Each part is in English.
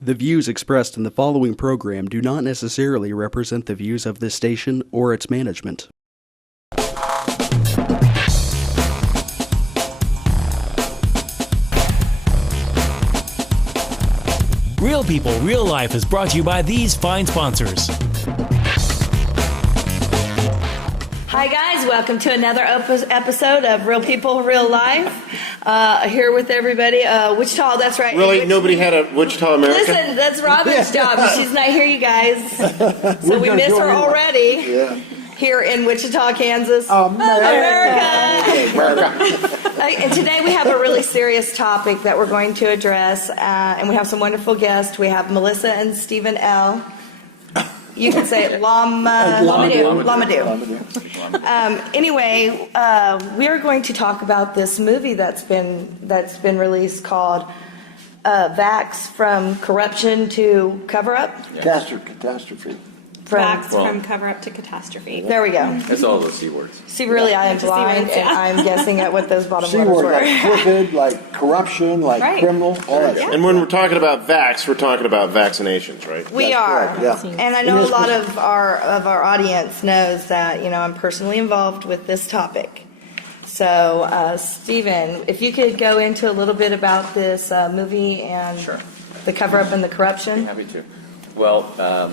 The views expressed in the following program do not necessarily represent the views of this station or its management. Real People, Real Life is brought to you by these fine sponsors. Hi guys, welcome to another episode of Real People, Real Life. Here with everybody. Wichita, that's right. Really? Nobody had a Wichita, America? Listen, that's Robin's job. She's not here, you guys. So we miss her already. Yeah. Here in Wichita, Kansas. America. And today we have a really serious topic that we're going to address, and we have some wonderful guests. We have Melissa and Stephen L. You can say it, Lamadou. Anyway, we are going to talk about this movie that's been released called Vax from Corruption to Cover-Up. Catastrophe. From cover-up to catastrophe. There we go. It's all those C words. See, really, I am blind, and I'm guessing at what those bottom C letters word, were. like crooked, like corruption, like Right. criminal, all that. And when we're talking about vax, we're talking about vaccinations, right? We That's are, correct, yeah. and I know a lot of our audience knows that I'm personally involved with this topic. So, Stephen, if you could go into a little bit about this movie and Sure. the cover-up and the I'd corruption. be happy to. Well,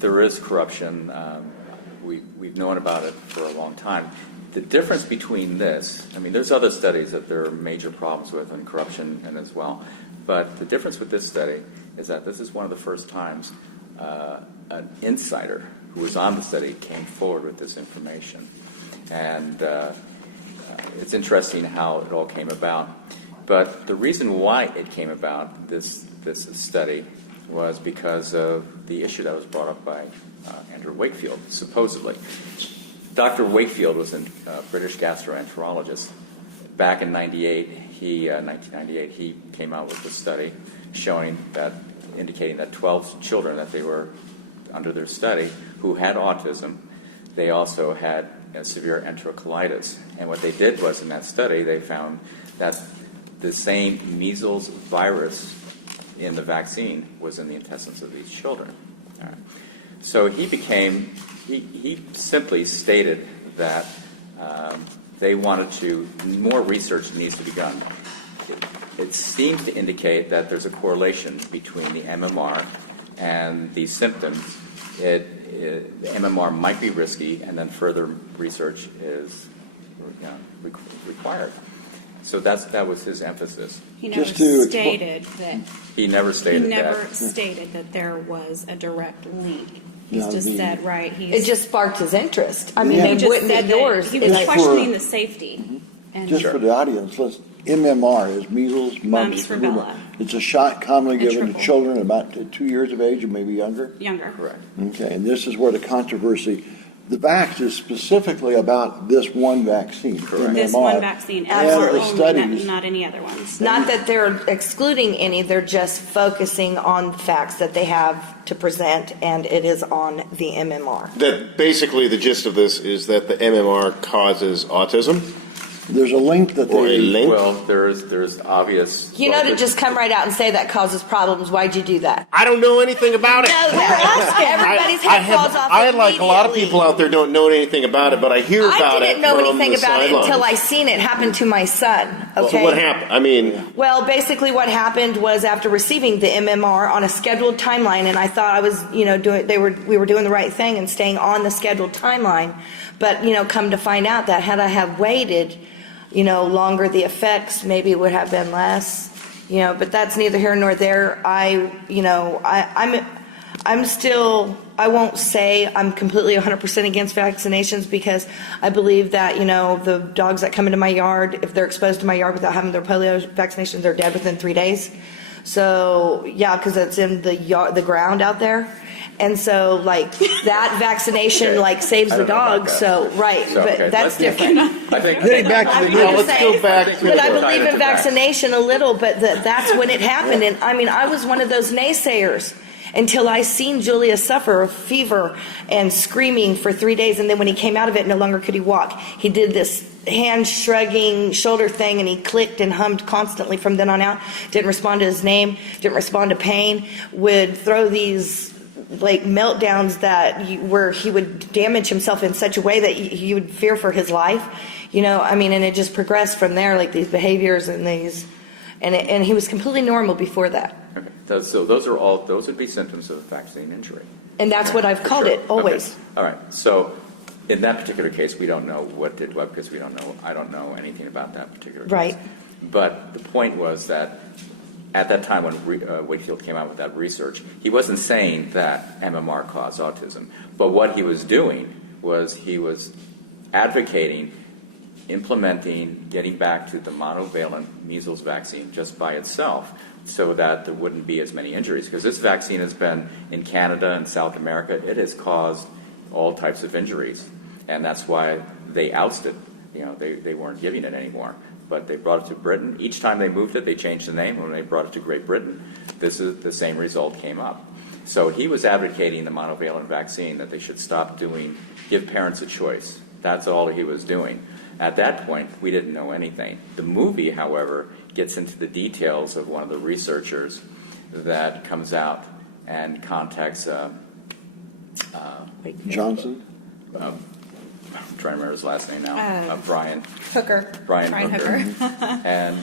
there is corruption. We've known about it for a long time. The difference between this, there's other studies that there are major problems with and corruption and as well. But the difference with this study is that this is one of the first times an insider who was on the study came forward with this information. And it's interesting how it all came about. But the reason why it came about, this study, was because of the issue that was brought up by Andrew Wakefield, supposedly. Dr. Wakefield was a British gastroenterologist. Back in 1998, he came out with a study indicating that 12 children that they were under their study who had autism, they also had severe enterocolitis. And what they did was, in that study, they found that the same measles virus in the vaccine was in the intestines of these children. All right. So he simply stated that they wanted more research needs to be done. It seems to indicate that there's a correlation between the MMR and the symptoms. The MMR might be risky, and then further research is required. So that was his emphasis. He never stated that there was a direct link. He's just said, It just sparked his interest. he just wouldn't said yours. that he was Like questioning the safety. And Just for the audience, MMR is measles, mumps, rubella. It's a shot commonly given to triple. children about 2 years of age or maybe younger. Correct. Okay, and this is where the controversy. The vax is specifically about this one vaccine. Correct. This MMR. one vaccine, And and the only, studies. not any other ones. Not that they're excluding any, they're just focusing on the facts that they have to present, and it is on the MMR. That basically the gist of this is that the MMR causes autism. There's a link that Or a they... link. Well, there's obvious... To just come right out and say that causes problems, why'd you do that? I don't know anything about it. No, they're asking. Everybody's head falls off I like a lot of immediately. people out there don't know anything about it, but I hear about it. I didn't know from anything the about it sidelines. until I seen it happen to my son. Okay. So what happened? Well, basically, what happened was after receiving the MMR on a scheduled timeline, and I thought I was, we were doing the right thing and staying on the scheduled timeline. But come to find out that had I have waited, longer, the effects maybe would have been less. But that's neither here nor there. I'm still, I won't say I'm completely 100% against vaccinations, because I believe that, the dogs that come into my yard, if they're exposed to my yard without having their polio vaccinations, they're dead within 3 days. So, yeah, because it's in the ground out there. And so, that vaccination, saves the dogs. So, but that's different. I think... Getting back to the... let's go back to... But I believe in vaccination a little, but that's when it happened. And I was one of those naysayers until I seen Julia suffer a fever and screaming for 3 days. And then when he came out of it, no longer could he walk. He did this hand shrugging shoulder thing, and he clicked and hummed constantly from then on out. Didn't respond to his name, didn't respond to pain, would throw these like meltdowns where he would damage himself in such a way that you would fear for his life. And it just progressed from there, like these behaviors and and he was completely normal before that. Okay. So those would be symptoms of a vaccine injury. And that's what I've called Sure. it, always. Okay. All right. So in that particular case, we don't know what did what because I don't know anything about that particular case. Right. But the point was that at that time when Wakefield came out with that research, he wasn't saying that MMR caused autism. But what he was doing was he was advocating implementing, getting back to the monovalent measles vaccine just by itself so that there wouldn't be as many injuries. Because this vaccine has been in Canada and South America, it has caused all types of injuries. And that's why they ousted. They weren't giving it anymore. But they brought it to Britain. Each time they moved it, they changed the name. When they brought it to Great Britain, the same result came up. So he was advocating the monovalent vaccine, that they should stop give parents a choice. That's all he was doing. At that point, we didn't know anything. The movie, however, gets into the details of one of the researchers that comes out and contacts Johnson? I'm trying to remember his last name now. Brian Hooker. Brian Hooker. And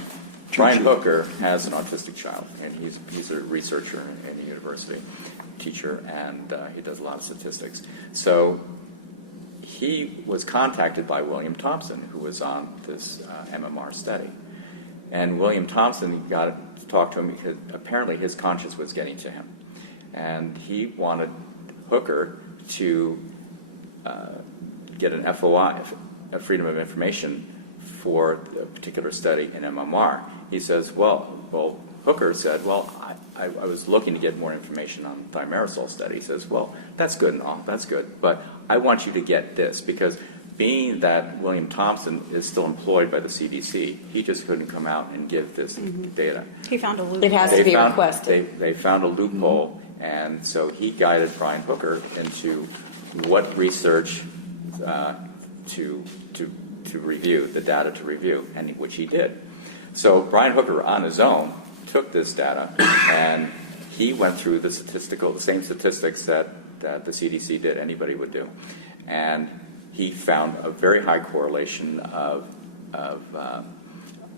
Brian Hooker has an autistic child, and he's a researcher in a university, teacher, and he does a lot of statistics. So he was contacted by William Thompson, who was on this MMR study. And William Thompson got to talk to him because apparently his conscience was getting to him. And he wanted Hooker to get an FOI, a Freedom of Information, for a particular study in MMR. He says, Hooker said, I was looking to get more information on the thimerosal study. He says, that's good and all, that's good, but I want you to get this, because being that William Thompson is still employed by the CDC, he just couldn't come out and give this data. He found a loophole. It has to be requested. They found a loophole, and so he guided Brian Hooker into what research to review, the data to review, and which he did. So Brian Hooker, on his own, took this data, and he went through the same statistics that the CDC did, anybody would do. And he found a very high correlation of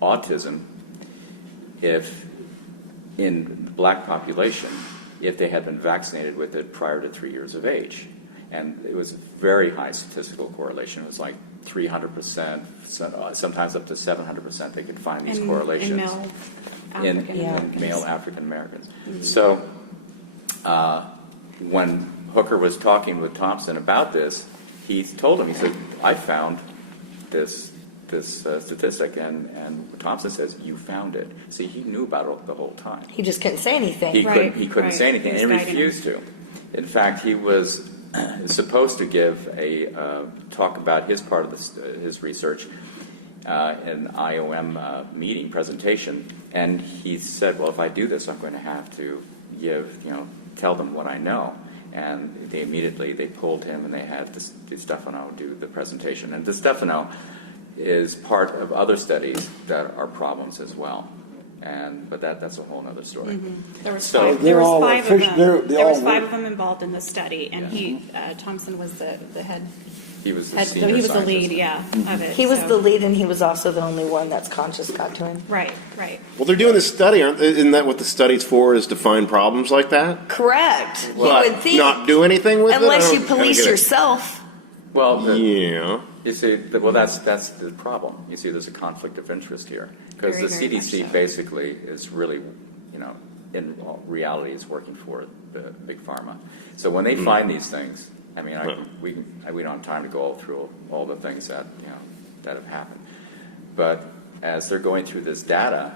autism if in the black population if they had been vaccinated with it prior to 3 years of age. And it was very high statistical correlation. It was like 300%, sometimes up to 700%. They could find these correlations in male African Americans. So when Hooker was talking with Thompson about this, he told him, he said, I found this statistic, and Thompson says, you found it. See, he knew about it the whole time. He just couldn't say anything. He couldn't say anything, and he refused to. In fact, he was supposed to give a talk about his part of his research an IOM meeting presentation, and he said, if I do this, I'm going to have to tell them what I know. And they pulled him, and they had DeStefano do the presentation. And DeStefano is part of other studies that are problems as well. But that's a whole other story. Mm-hmm. There was So five. There was five of them. There was all five of them involved in the study, and Yeah. Thompson was the head. He was the Head, senior so he was the scientist. lead, of it. He was so. the lead, and he was also the only one that's conscious got to him. Right. Well, they're doing this study, aren't they? Isn't that what the study's for, is to find problems like that? Correct. But you would think, not do anything with it? unless I you don't kinda police get it. yourself. Well, Yeah. you see, that's the problem. You see, there's a conflict of interest here, because Very, the very much CDC so. basically is really, in reality, is working for the big pharma. So when they find these things, I mean, we don't have time to go through all the things that that have happened. But as they're going through this data,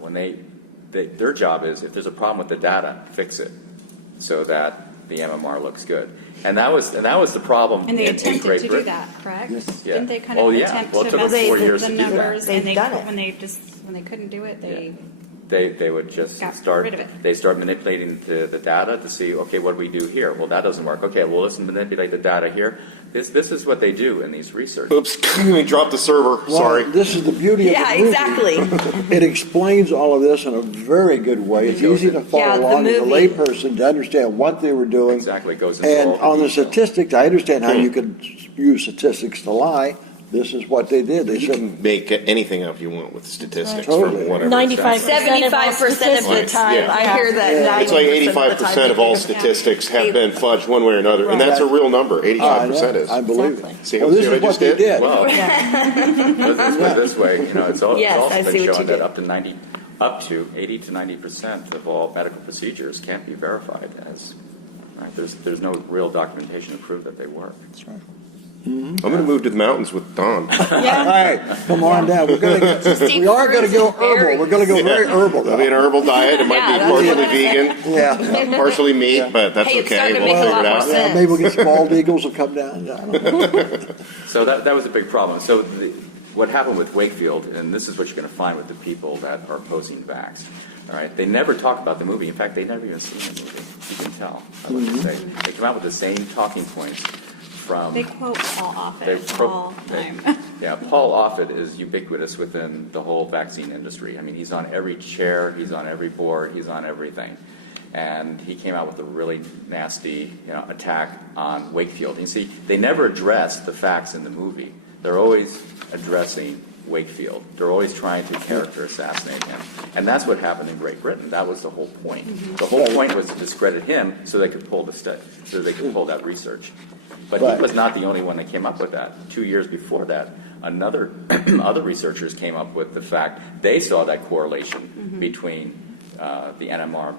when their job is, if there's a problem with the data, fix it so that the MMR looks good. And that was the problem. And they in attempted Great to do Britain. that, correct? Yes. Yeah. Didn't they kind Oh, of yeah. attempt Well, it to took mess them 4 with years the to do that. numbers, They've and done it. when they couldn't do it, They would just got start. rid of it. They start manipulating the data to see, okay, what do we do here? Well, that doesn't work. Okay, well, let's manipulate the data here. This is what they do in these research. Oops, we dropped the server. Well, Sorry. this is the beauty of the movie. exactly. It explains all of this in a very good way. It's easy to follow Yeah, the along as a movie. layperson to understand what they were doing. Exactly, it goes into And all on the detail. statistics, I understand how you could use statistics to lie. This is what they did. They You said, can make anything up you want with statistics Totally. from whatever. 95%. 75% of the time, Yeah. I hear that. It's like 90% of the time 85% of all they do. statistics have been fudged one way or another, and that's a real number. 85% is. I believe Exactly. it. See Well, what this I is what just they did? did. Well, let's put it this way, it's also Yes, I been see what you shown that did. up to 80 to 90% of all medical procedures can't be verified as, right? There's no real documentation to prove that they work. That's right. I'm going to move to the mountains with Don. All right, come on down. We are going to go herbal. We're going to go very herbal. It'll be an herbal diet. It might be Yeah, partially that's vegan, Yeah. partially meat, but that's Hey, it's okay. starting to We'll make a figure lot it more out. sense. Maybe we'll get some bald eagles will come down. I don't know. So that was a big problem. So what happened with Wakefield, and this is what you're going to find with the people that are opposing vax, all right? They never talk about the movie. In fact, they never even seen the movie. You can tell. I would say they come out with the same talking points from. They quote Paul They Offit all the time. Yeah, Paul Offit is ubiquitous within the whole vaccine industry. I mean, he's on every chair, he's on every board, he's on everything. And he came out with a really nasty attack on Wakefield. And you see, they never addressed the facts in the movie. They're always addressing Wakefield. They're always trying to character assassinate him. And that's what happened in Great Britain. That was the whole point. The whole point was to discredit him so they could pull that research. But Right. he was not the only one that came up with that. 2 years before that, other researchers came up with the fact they saw that correlation between the MMR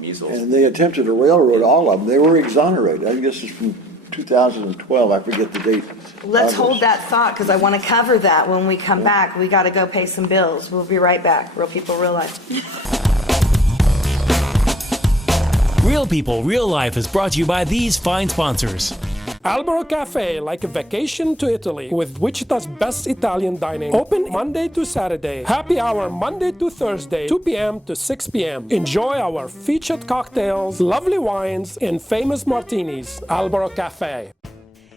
measles. And they attempted to railroad all of them. They were exonerated. I think this is from 2012. I forget the date. Let's hold that thought, because I want to cover that when we come back. We got to go pay some bills. We'll be right back. Real People, Real Life. Real People, Real Life is brought to you by these fine sponsors. Albero Cafe, like a vacation to Italy, with Wichita's best Italian dining. Open Monday to Saturday. Happy hour Monday to Thursday, 2 p.m. to 6 p.m. Enjoy our featured cocktails, lovely wines, and famous martinis. Albero Cafe.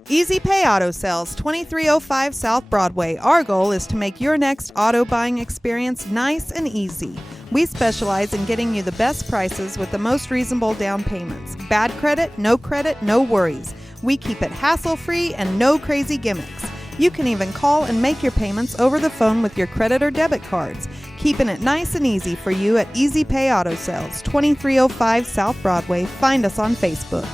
Easy Pay Auto Sales, 2305 South Broadway. Our goal is to make your next auto buying experience nice and easy. We specialize in getting you the best prices with the most reasonable down payments. Bad credit, no worries. We keep it hassle-free and no crazy gimmicks. You can even call and make your payments over the phone with your credit or debit cards. Keeping it nice and easy for you at Easy Pay Auto Sales, 2305 South Broadway. Find us on Facebook.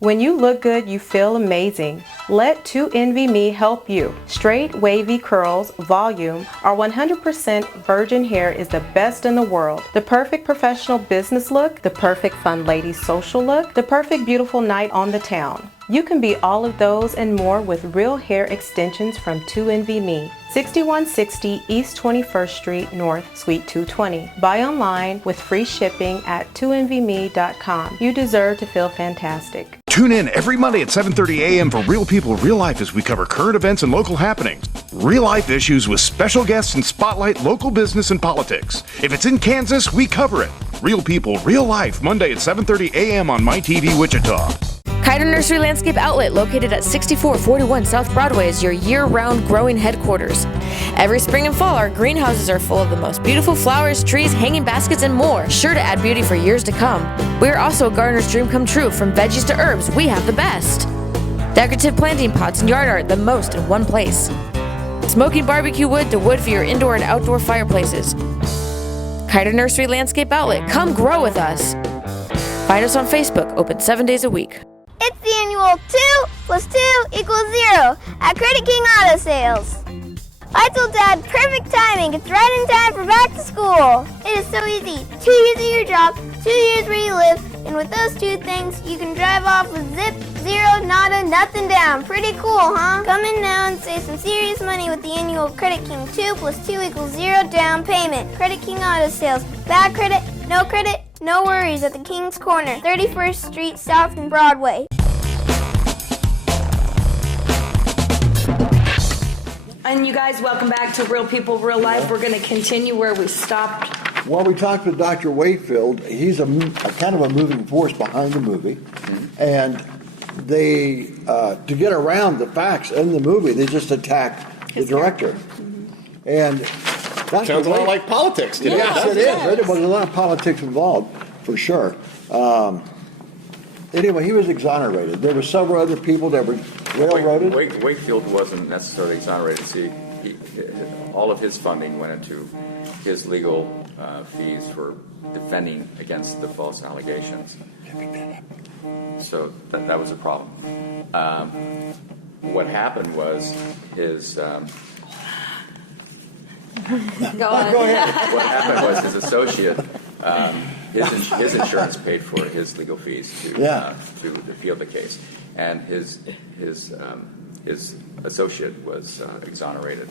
When you look good, you feel amazing. Let 2NVMe help you. Straight, wavy curls, volume, our 100% virgin hair is the best in the world. The perfect professional business look, the perfect fun lady social look, the perfect beautiful night on the town. You can be all of those and more with real hair extensions from 2NVMe. 6160 East 21st Street North, Suite 220. Buy online with free shipping at 2NVMe.com. You deserve to feel fantastic. Tune in every Monday at 7:30 a.m. for Real People, Real Life as we cover current events and local happenings. Real life issues with special guests and spotlight local business and politics. If it's in Kansas, we cover it. Real People, Real Life, Monday at 7:30 a.m. on MyTV Wichita. Kiter Nursery Landscape Outlet, located at 6441 South Broadway, is your year-round growing headquarters. Every spring and fall, our greenhouses are full of the most beautiful flowers, trees, hanging baskets, and more, sure to add beauty for years to come. We are also a gardener's dream come true. From veggies to herbs, we have the best. Decorative planting pots and yard art, the most in one place. Smoking barbecue wood to wood for your indoor and outdoor fireplaces. Kiter Nursery Landscape Outlet, come grow with us. Find us on Facebook, open 7 days a week. It's the annual 2 + 2 = 0 at Credit King Auto Sales. I told Dad, perfect timing. It's right in time for back to school. It is so easy. 2 years at your job, 2 years where you live, and with those 2 things, you can drive off with zip, zero, nada, nothing down. Pretty cool, huh? Come in now and save some serious money with the annual Credit King 2 + 2 = 0 down payment. Credit King Auto Sales. Bad credit, no worries at the King's Corner, 31st Street South and Broadway. And you guys, welcome back to Real People, Real Life. We're going to continue where we stopped Well, we talked with Dr. Wakefield. He's a kind of a moving force behind the movie. And they, to get around the facts in the movie, they just attack the director. And Dr. Sounds a lot like politics to me. Yes, it is. There was a lot of politics involved, for sure. Anyway, he was exonerated. There were several other people that were railroaded. Wakefield wasn't necessarily exonerated. See, all of his funding went into his legal fees for defending against the false allegations. So that was a problem. What happened was his... Go on. Go ahead. What happened was his associate, his insurance paid for his legal fees to appeal the case, and his associate was exonerated.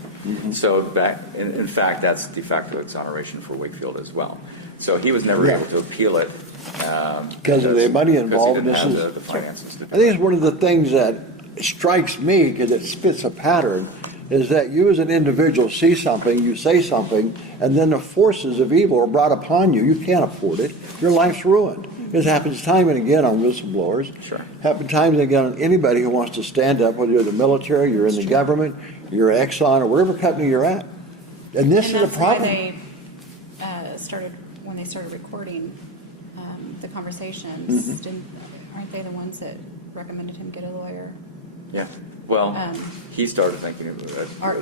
So in fact, that's de facto exoneration for Wakefield as well. So he was never able to appeal it because of the money involved. Because he didn't have the finances to I think it's one of the things that strikes me, because it fits a pattern, is that you as an individual see something, you say something, and then the forces of evil are brought upon you. You can't afford it. Your life's ruined. This happens time and again on whistleblowers. Sure. Happens time and again on anybody who wants to stand up, whether you're the military, you're in the government, you're Exxon, or whatever company you're at. And this is a problem. Why they when they started recording the conversations, aren't they the ones that recommended him get a lawyer? Yeah. Well, he started thinking of He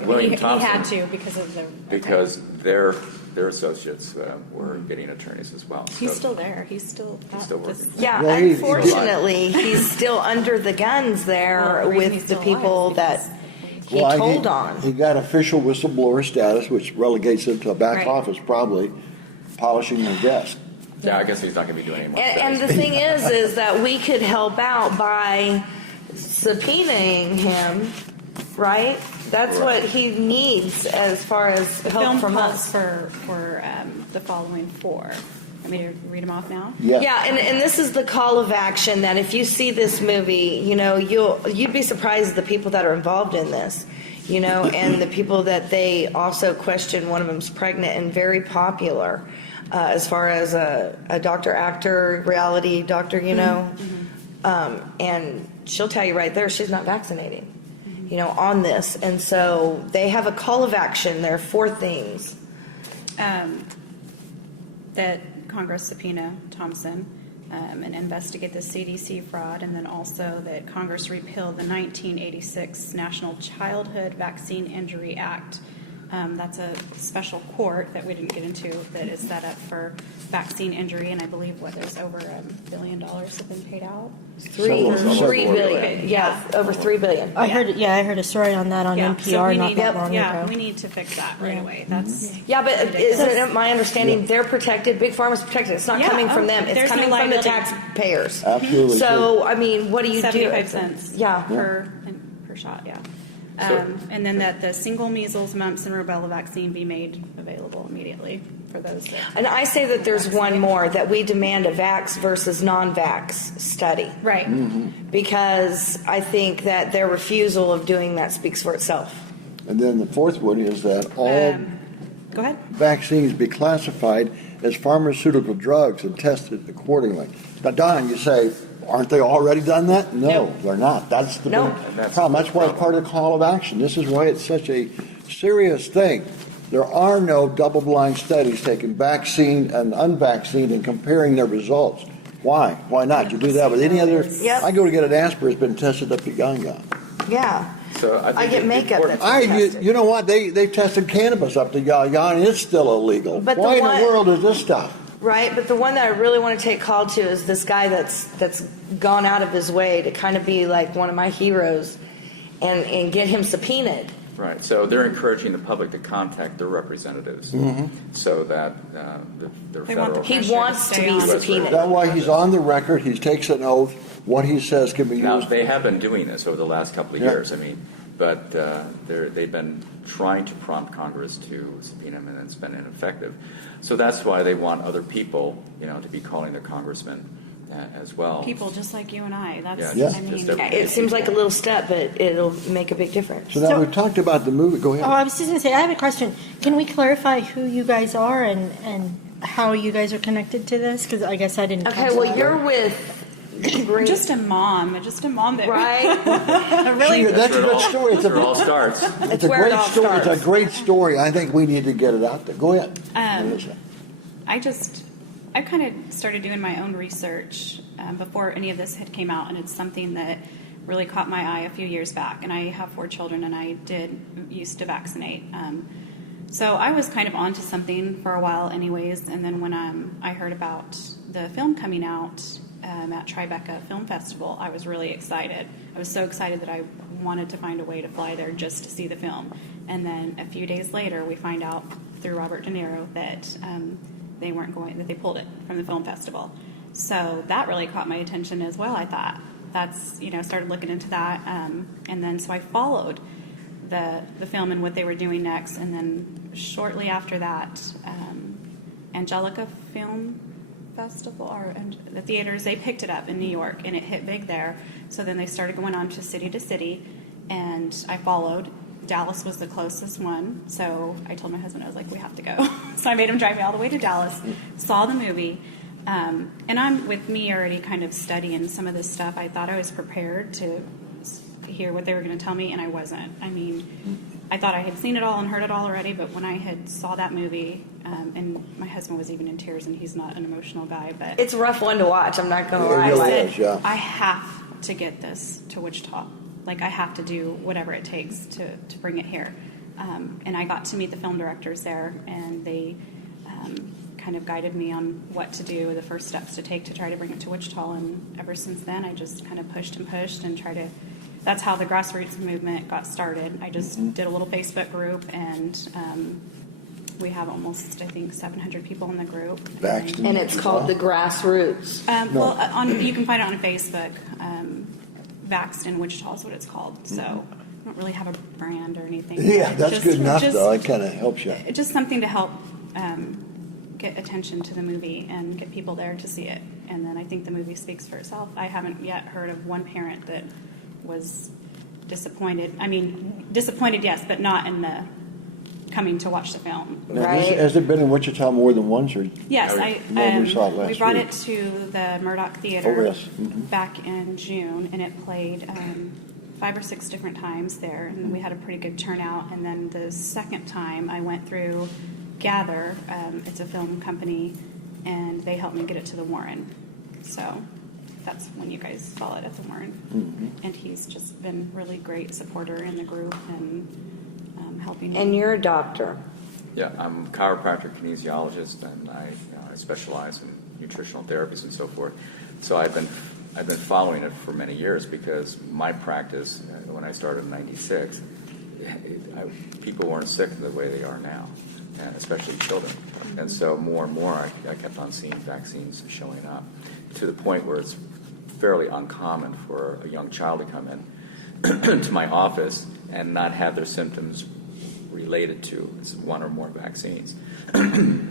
William Thompson. had to because of the... Because their associates were getting attorneys as well. He's So still there. He's still working. Yeah, Well, unfortunately, he's still under the guns there with the people that he told on. He got official whistleblower status, which relegates him to a back office, probably polishing their desk. Yeah, I guess he's not going to be doing any more. And the thing is that we could help out by subpoenaing him, right? That's what he needs as far as help film from calls us. for the following four. Want me to read them off now? Yeah, and this is the call of action that if you see this movie, you'd be surprised at the people that are involved in this, and the people that they also question. One of them's pregnant and very popular, as far as a doctor, actor, reality doctor, and she'll tell you right there she's not vaccinating, on this. And so they have a call of action. There are 4 things. That Congress subpoena Thompson and investigate the CDC fraud, and then also that Congress repeal the 1986 National Childhood Vaccine Injury Act. That's a special court that we didn't get into that is set up for vaccine injury, and I believe there's over $1 billion have been paid out. $3 billion. Yeah, over $3 billion. I heard a story on that on NPR not that long ago. We need to fix that right away. That's but isn't it my understanding they're protected? Big Pharma's protected. It's not coming from them. It's there's coming no from the liability. taxpayers. Absolutely. So what do you do? 75 cents. Yeah. Per shot. Yeah. And then that the single measles, mumps, and rubella vaccine be made available immediately for those. And I say that there's one more, that we demand a vax versus non-vax study. Right. Because I think that their refusal of doing that speaks for itself. And then the 4th one is that all Go ahead. vaccines be classified as pharmaceutical drugs and tested accordingly. Now, Don, you say, aren't they already done that? No, they're not. That's the big problem. That's why it's part of the call of action. This is why it's such a serious thing. There are no double-blind studies taking vaccine and unvaccinated and comparing their results. Why? Why not? You do that with any other... Yep. I go to get an aspirin, it's been tested up to Gunga. Yeah. So I get makeup that's tested. You know what? They tested cannabis up to Yah, and it's still illegal. But why in the world is this stuff? Right, but the one that I really want to take call to is this guy that's gone out of his way to kind of be like one of my heroes and get him subpoenaed. Right. So they're encouraging the public to contact their representatives so that their federal... He wants to be subpoenaed. That's why he's on the record. He takes an oath. What he says can be used. Now, they have been doing this over the last couple of years. But they've been trying to prompt Congress to subpoena him, and it's been ineffective. So that's why they want other people, to be calling their congressmen as well. People just like you and I. That's, it seems like a little step, but it'll make a big difference. So now we've talked about the movie. Go ahead. Oh, I was just going to say, I have a question. Can we clarify who you guys are and how you guys are connected to this? Because I guess I didn't. Okay, catch well, that. you're with. I'm just a mom that right. really. That's a good story. That's where it all starts. It's a where it great all story. starts. It's a great story. I think we need to get it out there. Go ahead, Melissa. I kind of started doing my own research before any of this had came out, and it's something that really caught my eye a few years back. And I have 4 children, and I used to vaccinate. So I was kind of onto something for a while anyways, and then when I heard about the film coming out at Tribeca Film Festival, I was really excited. I was so excited that I wanted to find a way to fly there just to see the film. And then a few days later, we find out through Robert De Niro that that they pulled it from the film festival. So that really caught my attention as well. I thought started looking into that, and then so I followed the film and what they were doing next, and then shortly after that, Angelica Film Festival or the theaters, they picked it up in New York and it hit big there. So then they started going on to city, and I followed. Dallas was the closest one, so I told my husband, I was like, we have to go. So I made him drive me all the way to Dallas, saw the movie, and I'm with me already kind of studying some of this stuff. I thought I was prepared to hear what they were going to tell me, and I wasn't. I mean, I thought I had seen it all and heard it all already, but when I had saw that movie, and my husband was even in tears, and he's not an emotional guy, but It's a rough one to watch. I'm not going to lie. It really Like, is, yeah. I have to get this to Wichita. Like, I have to do whatever it takes to bring it here. And I got to meet the film directors there, and they kind of guided me on what to do, the first steps to take to try to bring it to Wichita. And ever since then, I just kind of pushed and tried to. That's how the grassroots movement got started. I just did a little Facebook group, and we have almost, I think, 700 people in the group. and it's called the Grassroots. Well, you can find it on Facebook. Vaxxed in Wichita is what it's called. So I don't really have a brand or anything. Yeah, that's Just- good enough, just- though. It kind of helps you. It's just something to help get attention to the movie and get people there to see it. And then I think the movie speaks for itself. I haven't yet heard of one parent that was disappointed. I mean, disappointed, yes, but not in the coming to watch the film. Now, has it been in Wichita more than once? Or Yes, we saw it last we brought week. it to the Murdoch Theater Oh, yes. back in June, and it played 5 or 6 different times there, and we had a pretty good turnout. And then the second time I went through Gather, it's a film company, and they helped me get it to the Warren. So that's when you guys saw it at the Warren. And he's just been really great supporter in the group and helping me. And you're a doctor. Yeah, I'm a chiropractor kinesiologist, and I specialize in nutritional therapies and so forth. So I've been following it for many years because my practice, when I started in '96, people weren't sick the way they are now, and especially children. And so more and more, I kept on seeing vaccines showing up to the point where it's fairly uncommon for a young child to come in to my office and not have their symptoms related to one or more vaccines.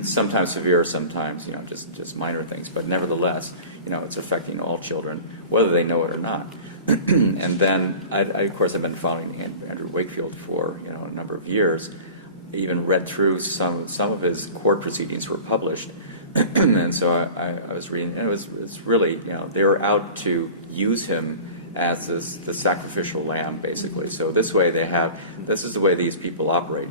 Sometimes severe, sometimes just minor things, but nevertheless, it's affecting all children, whether they know it or not. And then, of course, I've been following Andrew Wakefield for a number of years. I even read through some of his court proceedings were published, and so I was reading, and it's really they were out to use him as the sacrificial lamb, basically. So this way this is the way these people operate.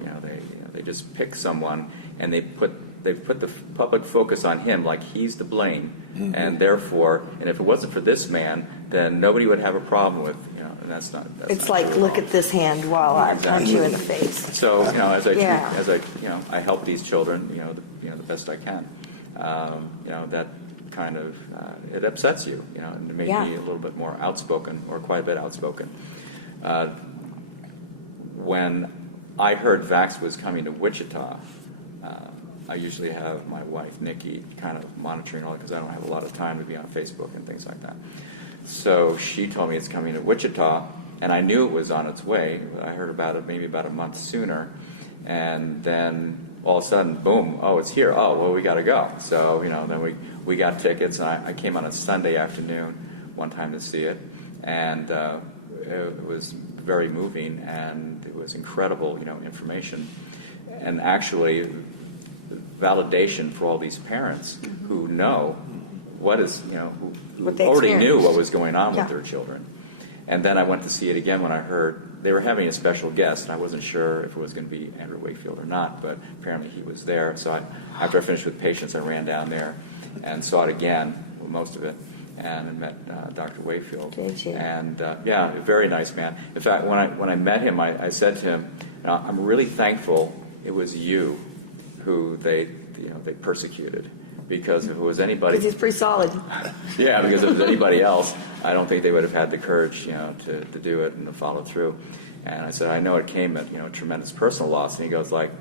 They just pick someone and they've put the public focus on him like he's to blame, and therefore, and if it wasn't for this man, then nobody would have a problem with and that's not. It's not like, true look all. at this hand while I punch you in the face. So as I Yeah. I help these children the best I can. That kind of it upsets you, and it made me a little bit more outspoken, or quite a bit outspoken. When I heard Vax was coming to Wichita, I usually have my wife Nikki kind of monitoring all it because I don't have a lot of time to be on Facebook and things like that. So she told me it's coming to Wichita, and I knew it was on its way. I heard about it maybe about a month sooner, and then all of a sudden, boom! Oh, it's here. Oh, well, we got to go. So then we got tickets, and I came on a Sunday afternoon one time to see it, and it was very moving, and it was incredible, information. And actually, validation for all these parents who know what is, who What they already knew experienced. what was going on Yeah. with their children. And then I went to see it again when I heard they were having a special guest, and I wasn't sure if it was going to be Andrew Wakefield or not, but apparently he was there. So after I finished with patients, I ran down there and saw it again, well, most of it, and met Dr. Wakefield. Did you? And yeah, a very nice man. In fact, when I met him, I said to him, "I'm really thankful it was you who they persecuted, because if it was anybody, Because he's pretty solid. yeah, because if it was anybody else, I don't think they would have had the courage, to do it and to follow through." And I said, "I know it came at tremendous personal loss." And he goes like,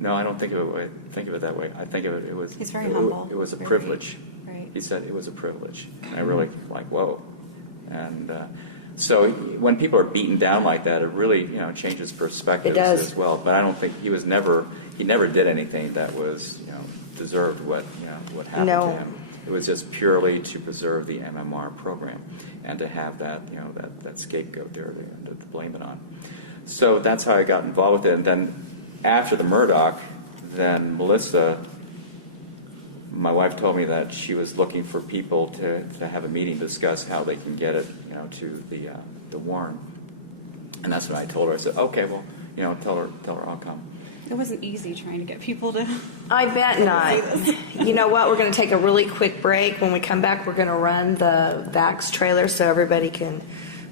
"No, I don't think of it that way. I think of it. It was. He's very humble. It was a Very, privilege." right. He said it was a privilege, and I really like, whoa. And so when people are beaten down like that, it really changes perspectives It does. as well. But I don't think he never did anything that was deserved what happened No. to him. It was just purely to preserve the MMR program and to have that that scapegoat there to blame it on. So that's how I got involved with it. And then after the Murdoch, then Melissa, my wife, told me that she was looking for people to have a meeting to discuss how they can get it to the Warren. And that's when I told her. I said, "Okay, well, tell her I'll come." It wasn't easy trying to get people to. I bet not. You know what? We're going to take a really quick break. When we come back, we're going to run the Vax trailer so everybody can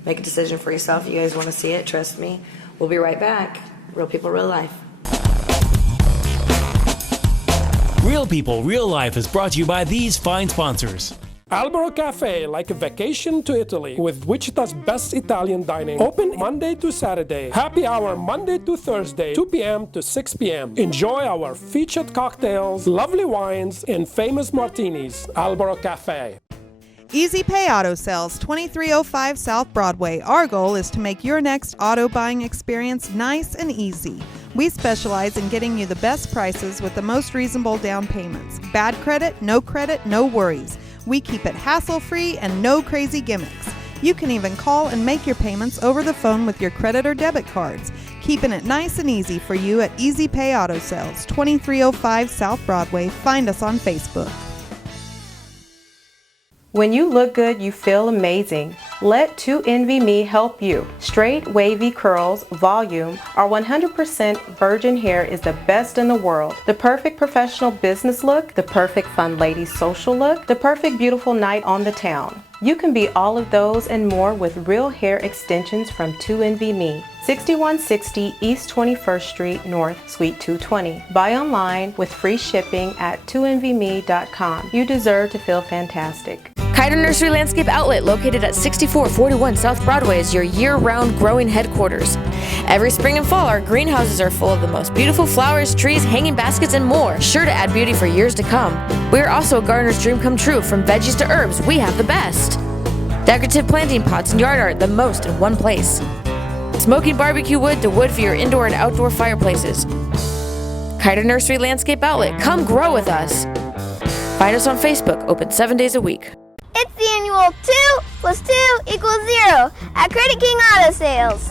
make a decision for yourself. You guys want to see it? Trust me. We'll be right back. Real people, real life. Real People, Real Life is brought to you by these fine sponsors. Albero Cafe, like a vacation to Italy, with Wichita's best Italian dining. Open Monday to Saturday. Happy hour Monday to Thursday, 2 p.m. to 6 p.m. Enjoy our featured cocktails, lovely wines, and famous martinis. Albero Cafe. Easy Pay Auto Sales, 2305 South Broadway. Our goal is to make your next auto buying experience nice and easy. We specialize in getting you the best prices with the most reasonable down payments. Bad credit, no worries. We keep it hassle-free and no crazy gimmicks. You can even call and make your payments over the phone with your credit or debit cards. Keeping it nice and easy for you at Easy Pay Auto Sales, 2305 South Broadway. Find us on Facebook. When you look good, you feel amazing. Let 2NVMe help you. Straight, wavy curls, volume, or 100% virgin hair is the best in the world. The perfect professional business look, the perfect fun lady social look, the perfect beautiful night on the town. You can be all of those and more with real hair extensions from 2NVMe. 6160 East 21st Street North, Suite 220. Buy online with free shipping at 2NVMe.com. You deserve to feel fantastic. Kiter Nursery Landscape Outlet, located at 6441 South Broadway, is your year-round growing headquarters. Every spring and fall, our greenhouses are full of the most beautiful flowers, trees, hanging baskets, and more, sure to add beauty for years to come. We are also a gardener's dream come true. From veggies to herbs, we have the best. Decorative planting pots and yard art, the most in one place. Smoking barbecue wood to wood for your indoor and outdoor fireplaces. Kiter Nursery Landscape Outlet, come grow with us. Find us on Facebook, open 7 days a week. It's the annual 2 + 2 = 0 at Credit King Auto Sales.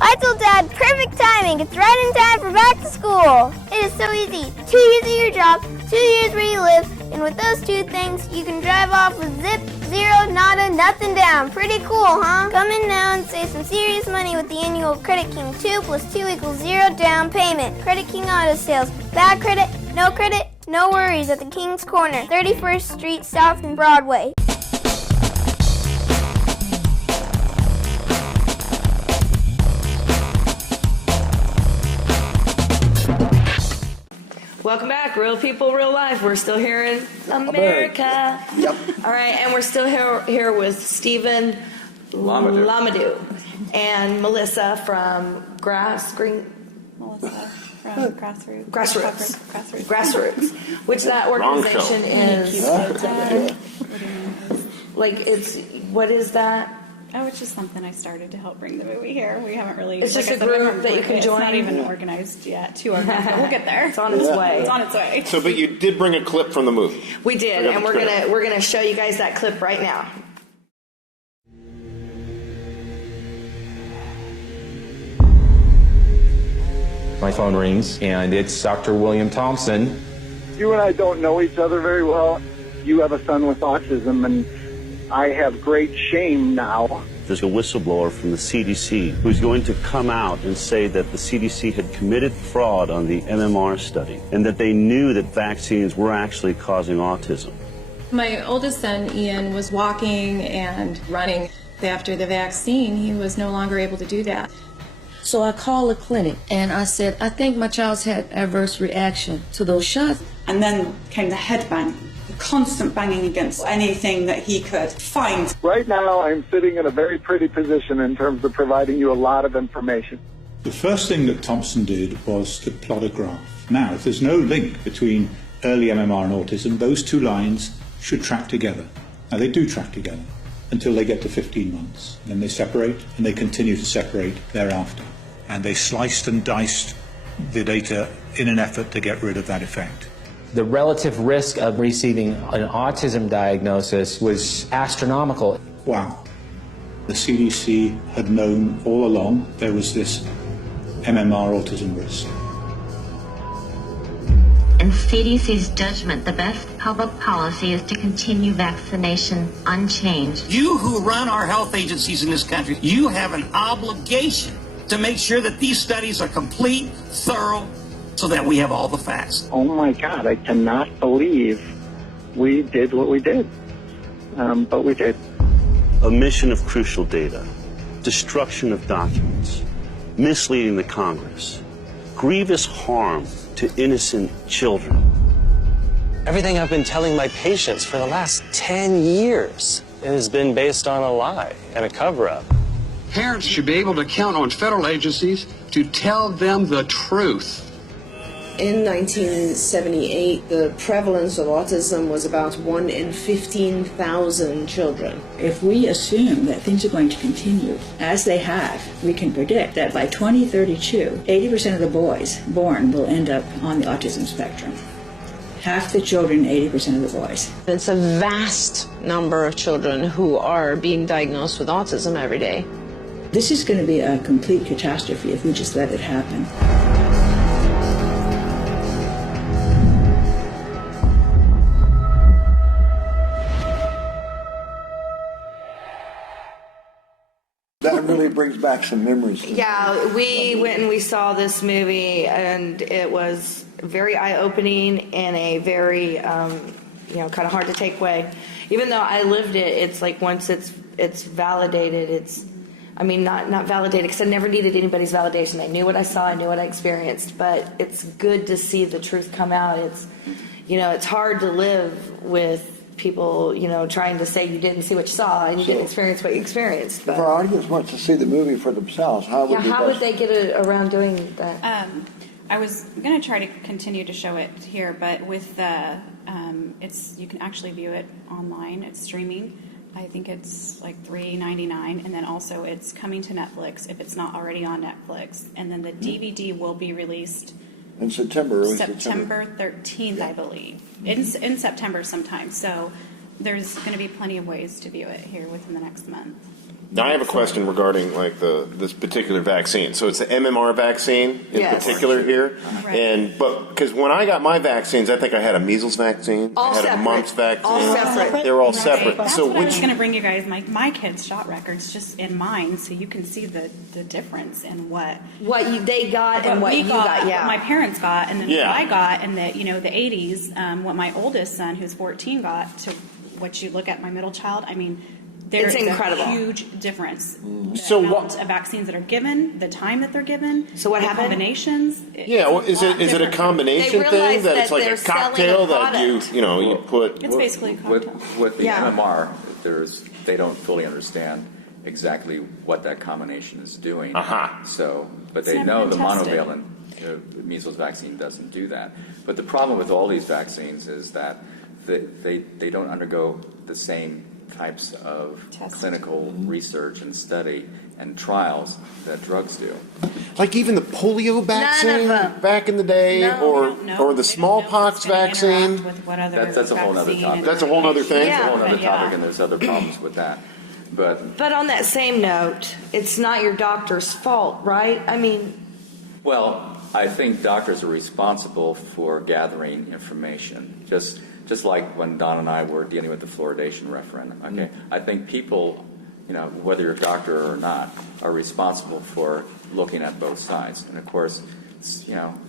I told Dad, perfect timing. It's right in time for back to school. It is so easy. 2 years at your job, 2 years where you live, and with those 2 things, you can drive off with zip, zero, nada, nothing down. Pretty cool, huh? Come in now and save some serious money with the annual Credit King 2 + 2 = 0 down payment. Credit King Auto Sales. Bad credit, no worries at the King's Corner, 31st Street South and Broadway. Welcome back, Real People, Real Life. We're still here in America. Yep. All right, and we're still here with Stephen Lamadou and Melissa from Melissa from Grassroots, which that organization is. What is that? Oh, it's just something I started to help bring the movie here. We haven't really. It's just a group that you can join. It's not even organized yet. Too organized, but we'll get there. It's on its way. It's on its way. So, but you did bring a clip from the movie. We did, and we're gonna show you guys that clip right now. My phone rings, and it's Dr. William Thompson. you and I don't know each other very well. You have a son with autism, and I have great shame now. There's a whistleblower from the CDC who's going to come out and say that the CDC had committed fraud on the MMR study and that they knew that vaccines were actually causing autism. My oldest son, Ian, was walking and running. After the vaccine, he was no longer able to do that. So I called the clinic and I said, I think my child's had adverse reaction to those shots. And then came the head bang, the constant banging against anything that he could find. Right now, I'm sitting in a very pretty position in terms of providing you a lot of information. The first thing that Thompson did was to plot a graph. Now, if there's no link between early MMR and autism, those two lines should track together. Now, they do track together until they get to 15 months. Then they separate, and they continue to separate thereafter. And they sliced and diced the data in an effort to get rid of that effect. The relative risk of receiving an autism diagnosis was astronomical. Wow. The CDC had known all along there was this MMR autism risk. In CDC's judgment, the best public policy is to continue vaccination unchanged. You who run our health agencies in this country, you have an obligation to make sure that these studies are complete, thorough, so that we have all the facts. Oh my God, I cannot believe we did what we did. But we did. Omission of crucial data, destruction of documents, misleading the Congress, grievous harm to innocent children. Everything I've been telling my patients for the last 10 years has been based on a lie and a cover-up. Parents should be able to count on federal agencies to tell them the truth. In 1978, the prevalence of autism was about 1 in 15,000 children. If we assume that things are going to continue as they have, we can predict that by 2032, 80% of the boys born will end up on the autism spectrum. Half the children, 80% of the boys. It's a vast number of children who are being diagnosed with autism every day. This is going to be a complete catastrophe if we just let it happen. That really brings back some memories. Yeah, we went and we saw this movie, and it was very eye-opening and a very, kind of hard to take away. Even though I lived it, it's like once it's validated, not validated, because I never needed anybody's validation. I knew what I saw, I knew what I experienced, but it's good to see the truth come out. It's hard to live with people, trying to say you didn't see what you saw and you didn't experience what you experienced. But if our audience wants to see the movie for themselves, how would they get around doing that? I was going to try to continue to show it here, but with the, you can actually view it online. It's streaming. I think it's like $3.99, and then also it's coming to Netflix if it's not already on Netflix, and then the DVD will be released in September. September 13th, I believe. In September sometime. So there's going to be plenty of ways to view it here within the next month. Now, I have a question regarding this particular vaccine. So it's the MMR vaccine in particular here, right. But because when I got my vaccines, I think I had a measles vaccine, I had a mumps vaccine. All separate. They were all separate. That's so what I was going to bring you guys my kids' shot records just in mine, so you can see the difference in what they got and what you got. Yeah, what my parents got, and then what I got in the the 80s. What my oldest son, who's 14, got to what you look at my middle child. There's incredible. A huge difference. The amount of vaccines that are given, the time that they're given, so what happened? Combinations. Is it a combination thing that it's like a cocktail that you put? It's basically a cocktail. With the MMR, they don't fully understand exactly what that combination is doing. So, but they know the monovalent measles vaccine doesn't do that. But the problem with all these vaccines is that they don't undergo the same types of clinical research and study and trials that drugs do. Like even the polio vaccine back in the day, or the smallpox vaccine. That's a whole other topic. That's a whole other thing. That's a whole other topic, and there's other problems with that. But on that same note, it's not your doctor's fault, right? Well, I think doctors are responsible for gathering information, just like when Don and I were dealing with the fluoridation referendum. Okay, I think people, whether you're a doctor or not, are responsible for looking at both sides. And of course,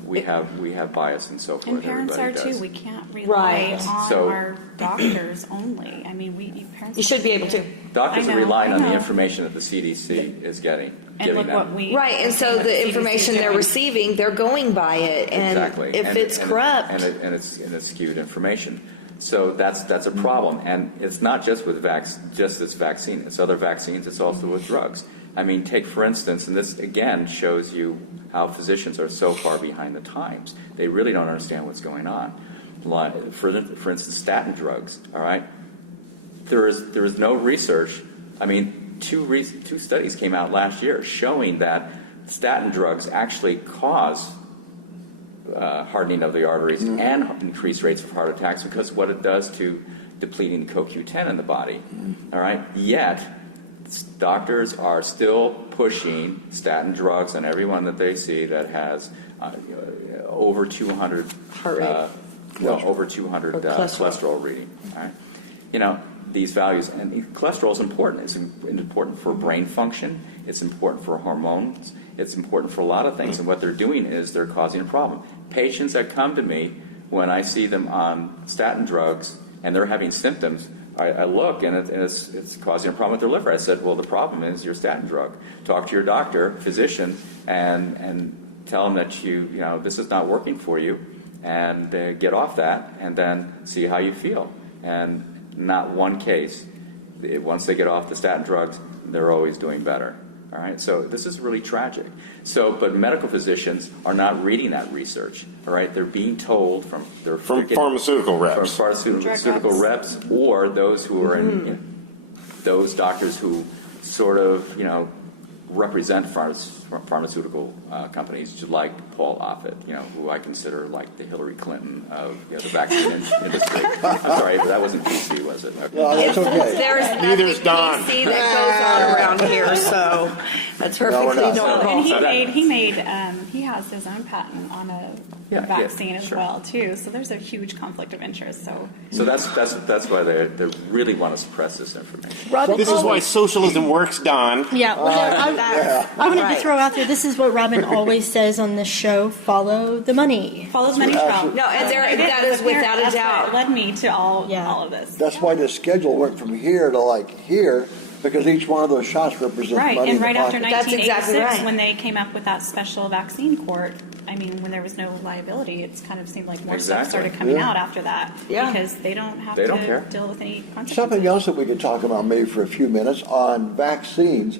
we have bias and so forth. And parents Everybody are does. too. We can't rely on So- our doctors only. I mean, parents. You should be able to. Doctors I are know, relying I on the know. information that the CDC is getting. And giving look them. what we Right, and so what the CDC information is they're doing. receiving, they're going by it, and Exactly. if And- it's and- corrupt, and it's skewed information. So that's a problem, and it's not just with just this vaccine. It's other vaccines. It's also with drugs. I mean, take for instance, and this again shows you how physicians are so far behind the times. They really don't understand what's going on. For instance, statin drugs. All right, there is no research. I mean, two studies came out last year showing that statin drugs actually cause hardening of the arteries and increased rates of heart attacks because what it does to depleting CoQ10 in the body. All right, yet doctors are still pushing statin drugs on everyone that they see that has over 200 Heart rate. over 200 cholesterol reading. All right, these values, and cholesterol is important. It's important for brain function. It's important for hormones. It's important for a lot of things. And what they're doing is they're causing a problem. Patients that come to me when I see them on statin drugs and they're having symptoms, I look and it's causing a problem with their liver. I said, well, the problem is your statin drug. Talk to your doctor, physician, and tell them that this is not working for you, and get off that, and then see how you feel. And not one case, once they get off the statin drugs, they're always doing better. All right, so this is really tragic. But medical physicians are not reading that research. All right, they're being told from pharmaceutical reps, from pharmaceutical reps, or those who are in those doctors who sort of represent pharmaceutical companies, like Paul Offit, who I consider like the Hillary Clinton of the vaccine industry. I'm sorry, but that wasn't PC, was it? Okay. No, that's okay. there's nothing Neither's Don. PC that goes on around here, so that's perfectly not. normal. And he has his own patent on a vaccine as sure. well too. So there's a huge conflict of interest. So that's why they really want to suppress this information. Robin, This is why socialism works, Don. Yeah, well, I wanted to throw out there, this is what Robin always says on the show, follow the money. Follow the money trail. No, and that is without a doubt. That led me to all of this. That's why the schedule went from here to here, because each one of those shots represents Right, money and in the right after pocket. 1986, exactly right. when they came up with that special vaccine court, I mean, when there was no liability, it kind of seemed like more stuff Exactly. started coming Yeah. out after that. Yeah. Because they don't have They to don't care. deal with any consequences. Something else that we could talk about maybe for a few minutes on vaccines.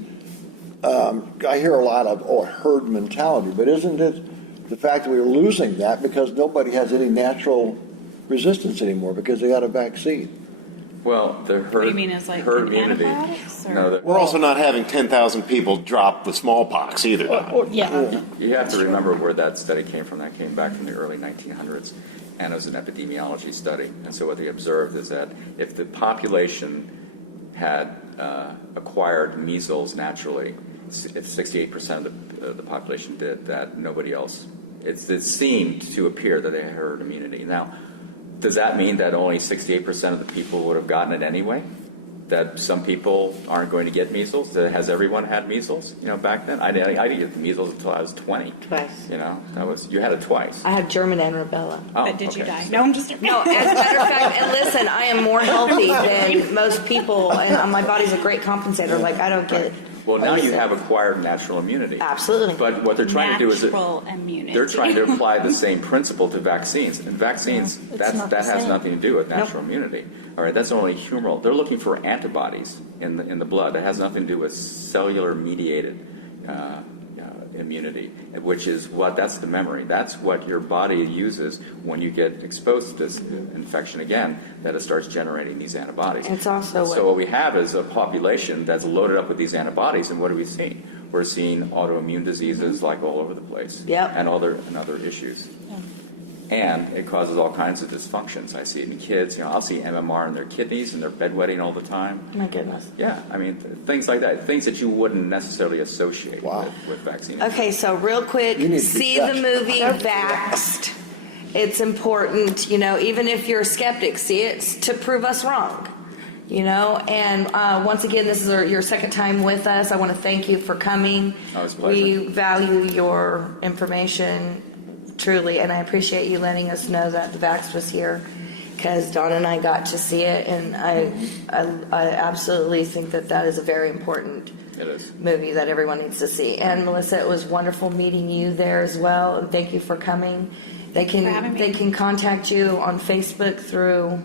I hear a lot of herd mentality, but isn't it the fact that we're losing that because nobody has any natural resistance anymore because they got a vaccine? Well, the herd, What do you mean, as like herd an immunity. antibiotics, or- No, We're also not having 10,000 people drop the smallpox either. Don. you have to remember where that study came from. That came back from the early 1900s, and it was an epidemiology study. And so what they observed is that if the population had acquired measles naturally, if 68% of the population did that, nobody else. It seemed to appear that they had herd immunity. Now, does that mean that only 68% of the people would have gotten it anyway? That some people aren't going to get measles? Has everyone had measles? Back then, I didn't get measles until I was 20. Twice. You had it twice. I had German and rubella. Oh, But did you okay. die? No, I'm just... No, as a matter of fact, and listen, I am more healthy than most people, and my body's a great compensator. Like, I don't get... Well, now you have acquired natural immunity. Absolutely. But what they're trying to do is Natural immunity. they're trying to apply the same principle to vaccines. And vaccines, that has nothing to do with natural immunity. All right, that's only humoral. They're looking for antibodies in the blood. That has nothing to do with cellular mediated immunity, which is that's the memory. That's what your body uses when you get exposed to this infection again, that it starts generating these antibodies. It's also So what we have is a population that's loaded up with these antibodies, and what do we see? We're seeing autoimmune diseases like all over the place. Yep. And other issues. And it causes all kinds of dysfunctions. I see it in kids. I'll see MMR in their kidneys and they're bedwetting all the time. My goodness. Yeah, I mean, things like that. Things that you wouldn't necessarily associate with vaccine. Okay, so real quick, see the movie Vaxxed. It's important, even if you're a skeptic, see it to prove us wrong. And once again, this is your second time with us. I want to thank you for coming. Oh, it's a pleasure. We value your information truly, and I appreciate you letting us know that the Vax was here, because Dawn and I got to see it, and I absolutely think that is a very important movie that everyone needs to see. And Melissa, it was wonderful meeting you there as well, and thank you for coming. They can contact you on Facebook through